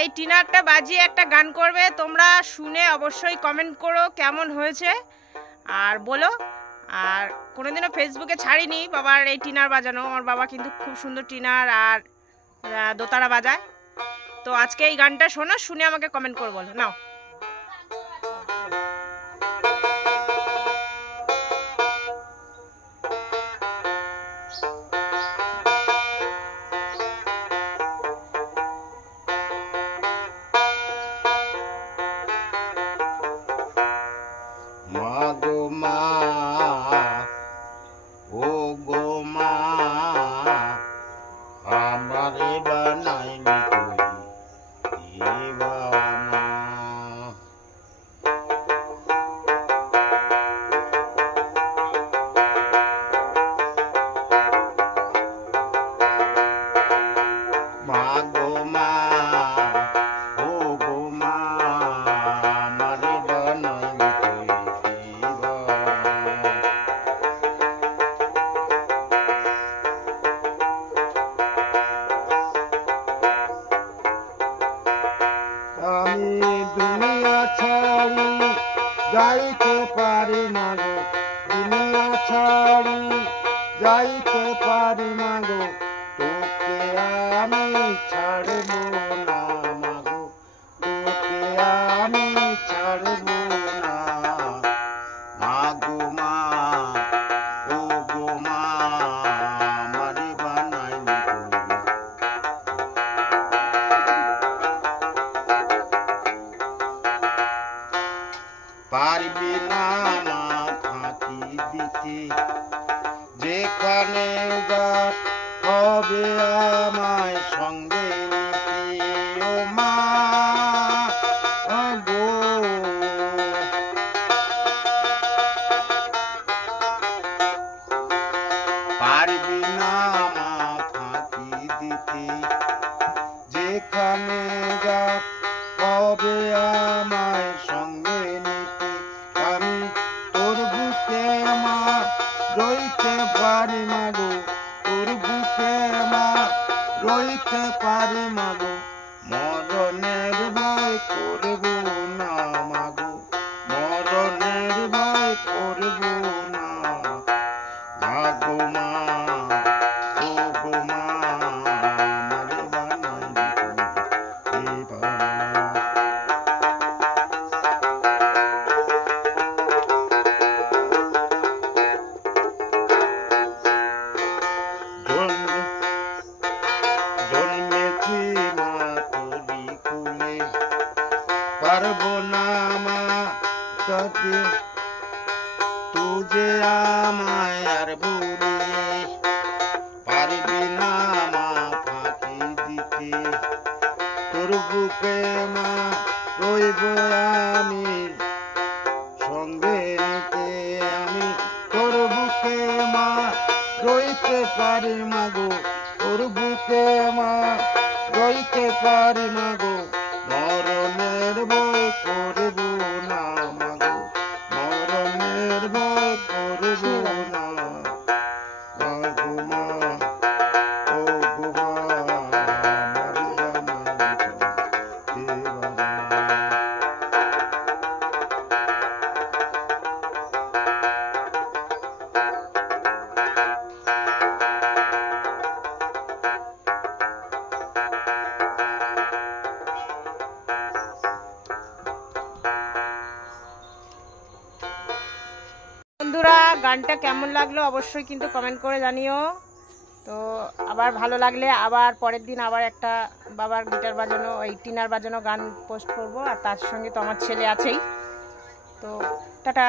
এই টিনারটা বাজিয়ে একটা গান করবে, তোমরা শুনে অবশ্যই কমেন্ট করো কেমন হয়েছে আর বলো। আর কোনোদিনও ফেসবুকে ছাড়িনি বাবার এই টিনার বাজানো। আমার বাবা কিন্তু খুব সুন্দর টিনার আর দোতারা বাজায়। তো আজকে এই গানটা শোনো, শুনে আমাকে কমেন্ট করে বলো। নাও মাগো মা, ও গো মা, আমারে বানাইনি তুই দিওয়ানা। মাগো মা, ও গো মা, আমারে বানাইনি তুই দিওয়ানা। আমি দুনিয়া ছাড়ি যাইতে পারি না গো, দুনিয়া ছাড়ি যাইতে পারি না গো, তোকে আমি ছাড়ব না মাগো, তোকে আমি ছাড়ব না। মাগো মা, ও গো মা, আমারে বানাইনি তুই। পারবি না মা ফাঁকি দিতে, যেখানে যাস হবে আমায় সঙ্গে নিতে। ও মা গো, পারবি না মা ফাঁকি দিতে, যেখানে যাস হবে আমায় সঙ্গে নিতে। আমি তোর বুকে মা রইতে পারি না গো, তোর বুকে মা রইতে পারি না গো, মরণের ভয় করব না মাগো, মরণের ভয় করব না। মাগো মা, ও গো মা, আমারে বানাইনি তুই দিওয়ানা। জন্মেছি মা তোরি কুলে, পারবো না মা তোকে, তুজে আমায় আর ভুলে। পারবি না মা ফাঁকি দিতে, তোর বুকে মা রইব আমি সঙ্গে নিতে। আমি তোর বুকে মা রইতে পারি মাগো, তোর বুকে মা রইতে পারি মাগো, মরণের ভয় করব না মাগো, মরণের ভয় করব না। মাগো মা, ও গো মা, আমারে বানাইনি তুই দিওয়ানা। বন্ধুরা, গানটা কেমন লাগলো অবশ্যই কিন্তু কমেন্ট করে জানিও। তো আবার ভালো লাগলে আবার পরের দিন আবার একটা বাবার গিটার বাজানো, ওই টিনার বাজানো গান পোস্ট করব। আর তার সঙ্গে তো আমার ছেলে আছেই। তো টাটা।